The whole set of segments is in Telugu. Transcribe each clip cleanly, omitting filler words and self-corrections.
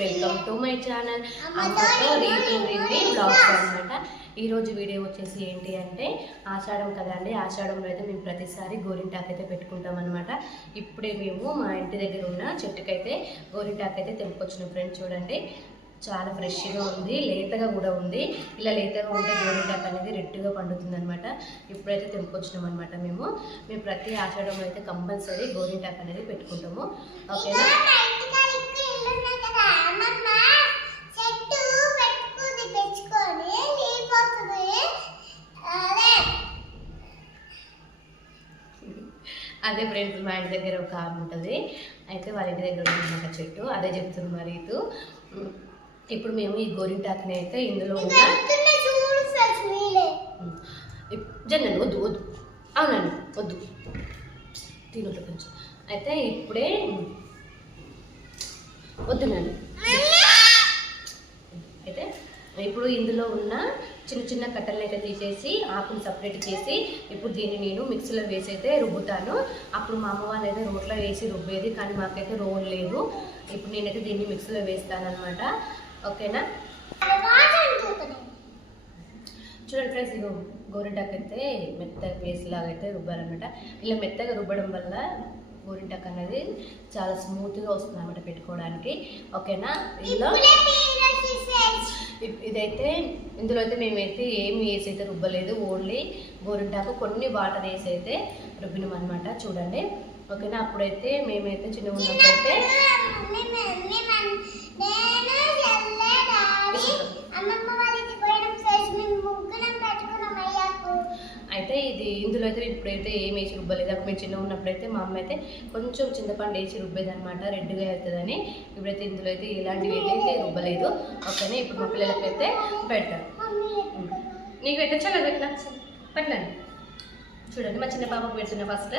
వెల్కమ్ టు మై ఛానల్ అమ్మతో రీతి బ్లాగ్స్ అనమాట. ఈరోజు వీడియో వచ్చేసి ఏంటి అంటే ఆషాఢం కదండి. ఆషాఢంలో అయితే మేము ప్రతిసారి గోరింటాకు అయితే పెట్టుకుంటాం అనమాట. ఇప్పుడే మేము మా ఇంటి దగ్గర ఉన్న చెట్టుకైతే గోరింటాకు అయితే తెంపుకొచ్చినాం ఫ్రెండ్స్. చూడండి చాలా ఫ్రెష్గా ఉంది, లేతగా కూడా ఉంది. ఇలా లేతగా ఉంటే గోరింటాకు అనేది రెడ్గా పండుతుంది అనమాట. ఇప్పుడైతే తెంపుకొచ్చినాం అనమాట. మేము ప్రతి ఆషాఢంలో అయితే కంపల్సరీ గోరింటాకు అనేది పెట్టుకుంటాము. ఓకేనా. అదే ఫ్రెండ్స్, మా ఇంటి దగ్గర ఒక ఆమె ఉంటుంది, అయితే వాళ్ళ ఇంటి దగ్గర ఉన్నమాట చెట్టు. అదే చెప్తుంది మరి ఇది. ఇప్పుడు మేము ఈ గోరింటాకుని అయితే ఇందులో ఉన్న జన్నను వద్దు వద్దు అవునండి వద్దు తినట్లు కొంచెం అయితే ఇప్పుడే వద్దు నన్ను అయితే ఇప్పుడు ఇందులో ఉన్న చిన్న చిన్న కట్టలను అయితే తీసేసి ఆకులు సపరేట్ చేసి ఇప్పుడు దీన్ని నేను మిక్సీలో వేసి అయితే రుబ్బుతాను. అప్పుడు మా అమ్మ వాళ్ళు అయితే రోట్లో వేసి రుబ్బేది, కానీ మాకైతే రోల్ లేదు. ఇప్పుడు నేనైతే దీన్ని మిక్సీలో వేస్తాను అనమాట. ఓకేనా. చూడండి ఫ్రెండ్స్, ఇది గోరింటాకు అయితే మెత్తగా పేస్ట్ లాగా అయితే రుబ్బాలన్నమాట. ఇలా మెత్తగా రుబ్బడం వల్ల గోరింటాకు అనేది చాలా స్మూత్గా వస్తుంది అనమాట పెట్టుకోవడానికి. ఓకేనా. ఇదైతే ఇందులో అయితే మేమైతే ఏమి వేసి అయితే రుబ్బలేదు, ఓన్లీ గోరింటాకు కొన్ని వాటర్ వేసి అయితే రుబ్బినాం అనమాట. చూడండి. ఓకేనా. అప్పుడైతే మేమైతే చిన్న ఉన్నప్పుడైతే అయితే ఇది ఇందులో అయితే ఇప్పుడైతే ఏం వేసి రుబ్బలేదు. అప్పుడు మేము చిన్న ఉన్నప్పుడైతే మా అమ్మ అయితే కొంచెం చింతపండు వేసి రుబ్బేది అనమాట, రెడ్గా అవుతుందని. ఇప్పుడైతే ఇందులో అయితే ఇలాంటివి అయితే రుబ్బలేదు. ఓకేనా. ఇప్పుడు మా పిల్లలకైతే పెడతాను. నీకు పెట్టచ్చా కదా, పెట్టండి. చూడండి మా చిన్న పాపకు పెడుతున్నా ఫస్ట్.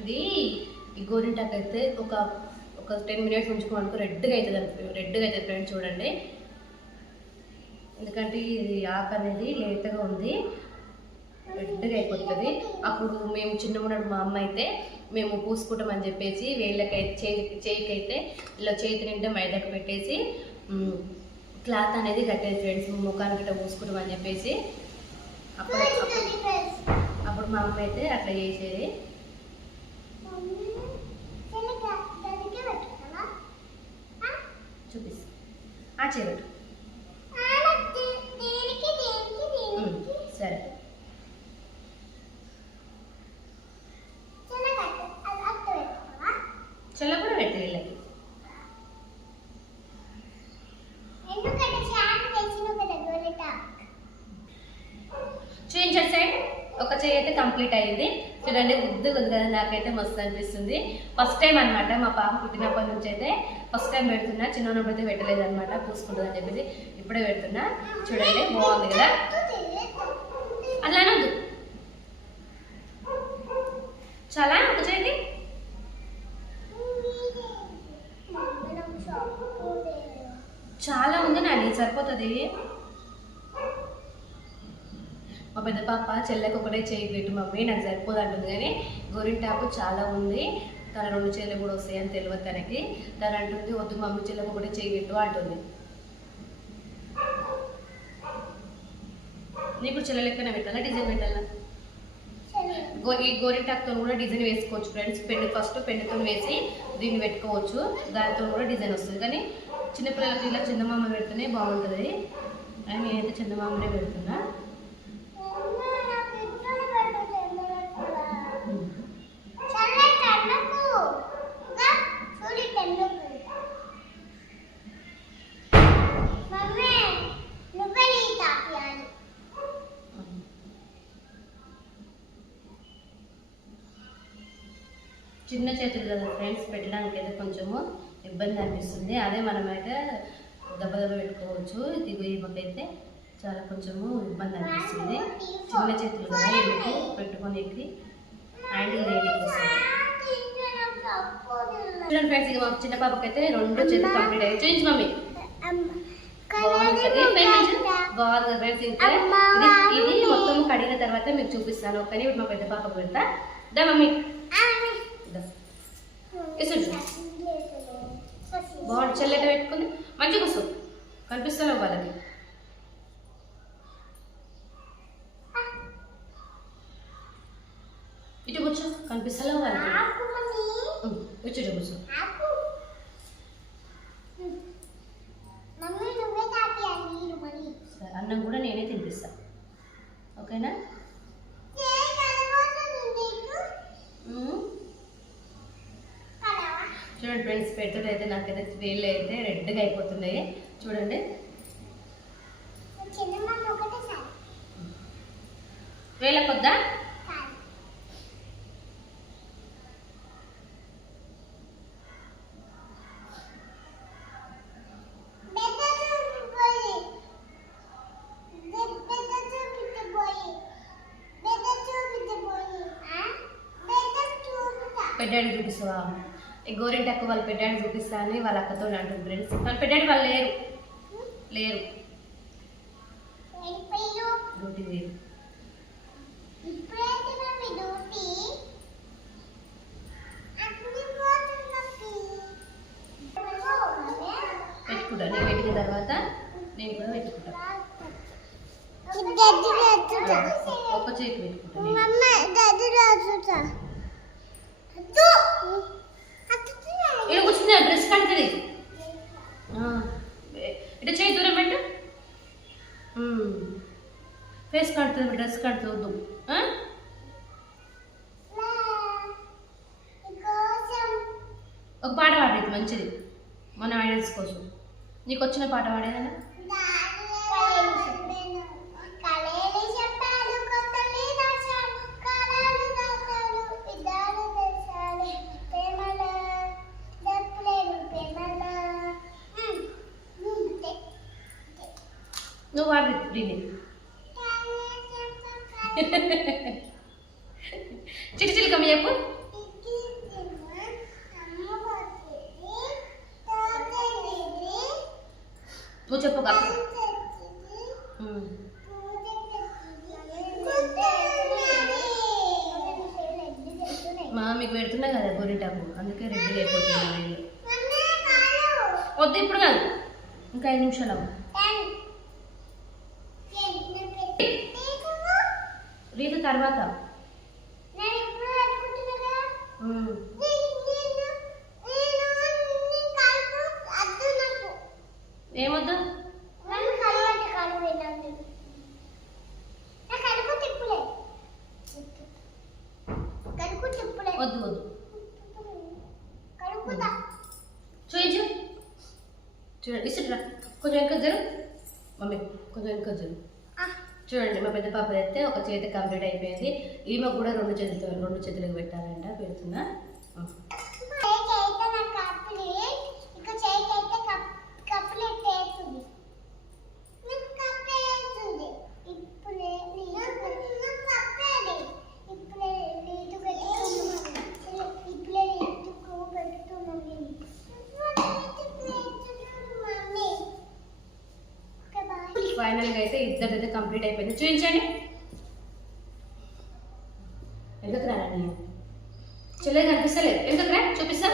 ఇది ఈ గోరింటాకు అయితే ఒక 10 మినిట్స్ ఉంచుకోవడానికి రెడ్గా అవుతుంది ఫ్రెండ్స్. చూడండి, ఎందుకంటే ఇది ఆకు అనేది లేతగా ఉంది, రెడ్గా అయిపోతుంది. అప్పుడు మేము చిన్న ఉన్నప్పుడు మా అమ్మ అయితే మేము పూసుకుంటామని చెప్పేసి వేళ్ళకైతే చేయికైతే ఇలా చేతి నిండా మైదాకు పెట్టేసి క్లాత్ అనేది కట్టేది ఫ్రెండ్స్, ముఖానికి ఇట్లా పూసుకుంటామని చెప్పేసి. అప్పుడు మా అమ్మ అయితే అట్లా చేసేది. చూపిస్తా చేయబెట్టు. సరే. చల్ల కూడా పెట్టు వీళ్ళకి. చూపించాడు సైడ్ ఒక చెయ్యి అయితే కంప్లీట్ అయ్యింది. చూడండి, ముద్దుగా ఉంది కదా, నాకైతే మస్తు అనిపిస్తుంది. ఫస్ట్ టైం అనమాట, మా పాప పుట్టినప్పటి నుంచి అయితే ఫస్ట్ టైం పెడుతున్నా. చిన్నప్పుడు అయితే పెట్టలేదు అనమాట, పూసుకుంటుంది అని చెప్పేసి ఇప్పుడే పెడుతున్నా. చూడండి, బాగుంది కదా. అట్లా అనొద్దు, చాలా ఒక చేయండి. చాలా ఉంది నాని, సరిపోతుంది. మా పెద్ద పాప చెల్లెకి ఒకటే చేయి పెట్టు మమ్మీ, నాకు సరిపోదు అంటుంది. కానీ గోరింటాకు చాలా ఉంది, తన 2 చెల్లెలు కూడా వస్తాయని తెలియదు తనకి. తను అంటుంది వద్దు మమ్మీ, చెల్లెకి ఒకటే చేయి పెట్టు అంటుంది. నీకు చెల్లెలెక్కన పెట్టాలా, డిజైన్ పెట్టాలా? ఈ గోరింటాకుతో కూడా డిజైన్ వేసుకోవచ్చు ఫ్రెండ్స్. ఫస్ట్ పెన్నుతో వేసి దీన్ని పెట్టుకోవచ్చు, దానితో కూడా డిజైన్ వస్తుంది. కానీ చిన్నపిల్లలకి ఇలా చందమామ పెడితేనే బాగుంటుంది. అని నేనైతే చందమామనే పెడుతున్నా. చిన్న చేతులు కదా ఫ్రెండ్స్, పెట్టడానికి అయితే కొంచెము ఇబ్బంది అనిపిస్తుంది. అదే మనమైతే దెబ్బ పెట్టుకోవచ్చు. ఇది మాకైతే చాలా కొంచెము ఇబ్బంది అనిపిస్తుంది. చిన్న చేతులు కదా, ఎందుకు పెట్టుకోనికి హ్యాండిల్ చేయడానికి. చూడండి ఫ్రెండ్స్, ఇక మా చిన్న పాపకైతే 2 చేతులు కంప్లీట్ అయ్యి. చూపించు మమ్మీ. బాగుంటుంది ఫ్రెండ్స్. ఇంకా ఇది మొత్తం కడిగిన తర్వాత మీకు చూపిస్తాను. కానీ ఇప్పుడు మా పెద్ద పాప పెడతా. దా మమ్మీ బాగుంది. చెల్లెట పెట్టుకుంది మంచిగా కూర్చో, కనిపిస్తాను వాళ్ళకి. ఇటు కూర్చో, కనిపిస్తాను వాళ్ళకి. ఇటు కూర్చో. అన్నం కూడా నేనే తినిపిస్తా, ఓకేనా? చూడండి ఫ్రెండ్స్, పెట్టుడు అయితే నాకైతే వేళ్ళు అయితే రెడ్గా అయిపోతున్నాయి. చూడండి వేళ్ళ కొద్దా పెద్దాడికి చూపిస్తావా? ఈ గోరింటక్క వాళ్ళ పెద్దాడికి చూపిస్తా అని వాళ్ళ అక్కతో అంటుంది ఫ్రెండ్స్. వాళ్ళ పెద్దాడి వాళ్ళు లేరు లేరు డ్యూటీ లేరు. పెట్టుకుంటా, నేను పెట్టిన తర్వాత నేను కూడా పెట్టుకుంటా. ఒక్క చేతి పెట్టుకుంటా. ఇక్కడ కూర్చుంది డ్రెస్ కడుతుంది. ఇటు చేయి దూరం పెట్టు. ఫేస్ కడుతుంది, డ్రెస్ కడుతుంది. ఒక పాట పాడేది మంచిది మన ఐడల్స్ కోసం. నీకు వచ్చిన పాట పాడేదన్నా? నువ్వు వాడి దీన్ని చిటి చిలుకమ్మ చెప్పు. నువ్వు చెప్పు కాదు. మా మీకు పెడుతున్నా కదా గోరింటాకు, అందుకే రెడ్డిగా అయిపోతున్నా నేను. వద్దు ఇప్పుడు కాదు, ఇంకా 5 నిమిషాలు అవ్వ. రీతు తర్వాత ఏమొద్దు? వద్దు వద్దు చూయించు. చూడండి ఇసుట్రా, కొంచెం వెనక జరు మమ్మీ, కొంచెం వెనక జరు. చూడండి మా పెద్ద పాప అయితే ఒక చేతి కంప్లీట్ అయిపోయింది. ఈమె కూడా 2 చేతులకు పెట్టాలంట. పెడుతున్నా. ఫైనల్గా అయితే ఇద్దరిదైతే కంప్లీట్ అయిపోయింది. చూపించండి. ఎందుకు రానండి చెల్లెది కనిపిస్తలేదు? ఎందుకు రా చూపిస్తా.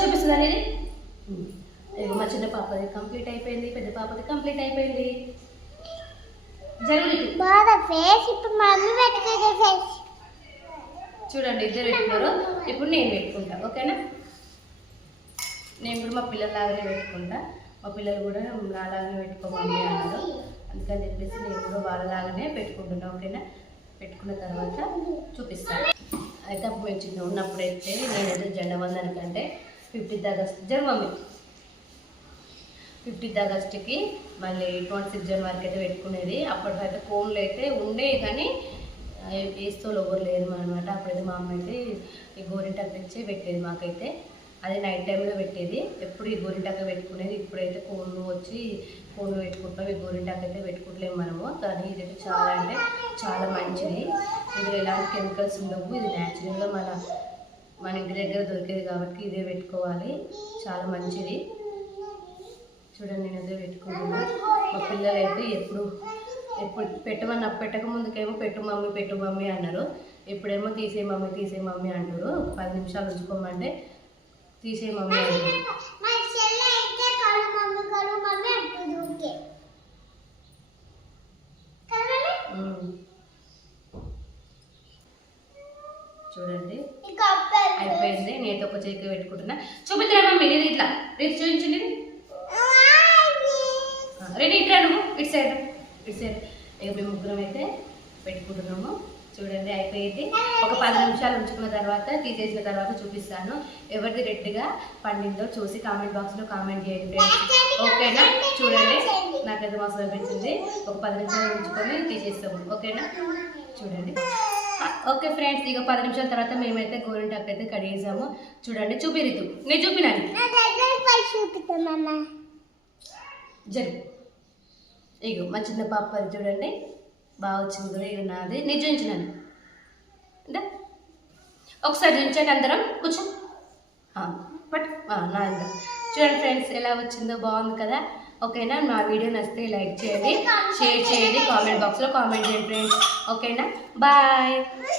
చూపిస్తుందా నేను? మా చిన్న పాపది కంప్లీట్ అయిపోయింది, పెద్ద పాపది కంప్లీట్ అయిపోయింది. చూడండి ఇద్దరు పెట్టుకున్నారు. ఇప్పుడు నేను పెట్టుకుంటా, ఓకేనా? నేను కూడా మా పిల్లలాగానే పెట్టుకుంటా. మా పిల్లలు కూడా నాలాగానే పెట్టుకోమని అన్నారు. అందుకని చెప్పేసి నేను కూడా వాళ్ళలాగానే పెట్టుకుంటున్నా, ఓకేనా? పెట్టుకున్న తర్వాత చూపిస్తాను. అయితే అప్పుడు మేము చిన్న ఉన్నప్పుడైతే నేనైతే జెండా వందనికంటే 15th ఆగస్ట్ మమ్మీ 15th ఆగస్ట్కి మళ్ళీ 26 జనవరికి అయితే పెట్టుకునేది. అప్పటికైతే కోన్లు అయితే ఉండేవి కానీ వేస్తోళ్ళు ఎవరు లేరు అనమాట. అప్పుడైతే మా అమ్మ అయితే ఈ గోరింటాకు తెచ్చి పెట్టేది మాకైతే. అది నైట్ టైంలో పెట్టేది. ఎప్పుడు ఈ గోరింటాకు పెట్టుకునేది. ఇప్పుడైతే కోన్లు వచ్చి కోన్లు పెట్టుకుంటాం. ఈ గోరింటాకు అయితే పెట్టుకుంటలేము మనము. కానీ ఇదైతే చాలా అంటే చాలా మంచిది. ఇందులో ఎలాంటి కెమికల్స్ ఉండవు. ఇది న్యాచురల్గా మన ఇంటి దగ్గర దొరికేది కాబట్టి ఇదే పెట్టుకోవాలి. చాలా మంచిది. చూడండి నేను అదే పెట్టుకుంటున్నాను. మా పిల్లలు పిల్లలు అయితే ఎప్పుడు పెట్టక ముందుకేమో పెట్టు మమ్మీ అన్నారు. ఇప్పుడేమో తీసే మమ్మీ అంటారు. 10 నిమిషాలు ఉంచుకోమంటే తీసే మమ్మీ అంటారు. చూడండి అయిపోయింది. నేనైతే ఒక చేతికి పెట్టుకుంటున్నా. చూపిద్దా మమ్మీ నేను ఇట్లా రేపు చూపించండి. రెండు ఇట్లా నువ్వు ఇటు సైడ్ ఇక మేము ముగ్గురం అయితే పెట్టుకుంటున్నాము. చూడండి అయిపోయింది. ఒక 10 నిమిషాలు ఉంచుకున్న తర్వాత తీసేసిన తర్వాత చూపిస్తాను. ఎవరిది రెడ్గా పండిందో చూసి కామెంట్ బాక్స్లో కామెంట్ చేయండి. ఓకేనా? చూడండి నాకైతే మస్తు అనిపించింది. ఒక 10 నిమిషాలు ఉంచుకొని తీసేస్తాము. ఓకేనా? చూడండి. ఓకే ఫ్రెండ్స్, ఇక 10 నిమిషాల తర్వాత మేమైతే గోరింటాకు అయితే కడిగేసాము. చూడండి చూపిరిద్దు నేను చూపినాను జరుగు. ఇక మా చిన్న పాప అది చూడండి బాగా వచ్చింది కూడా. ఇక నాది నేను చూపించినాను. ఒకసారి చూపించండి అందరం కూర్చో బట్ నా చూడండి ఫ్రెండ్స్ ఎలా వచ్చిందో. బాగుంది కదా? ఓకేనా? నా వీడియో నచ్చితే లైక్ చేయండి, షేర్ చేయండి, కామెంట్ బాక్స్లో కామెంట్ చేయండి ఫ్రెండ్స్. ఓకేనా? బాయ్.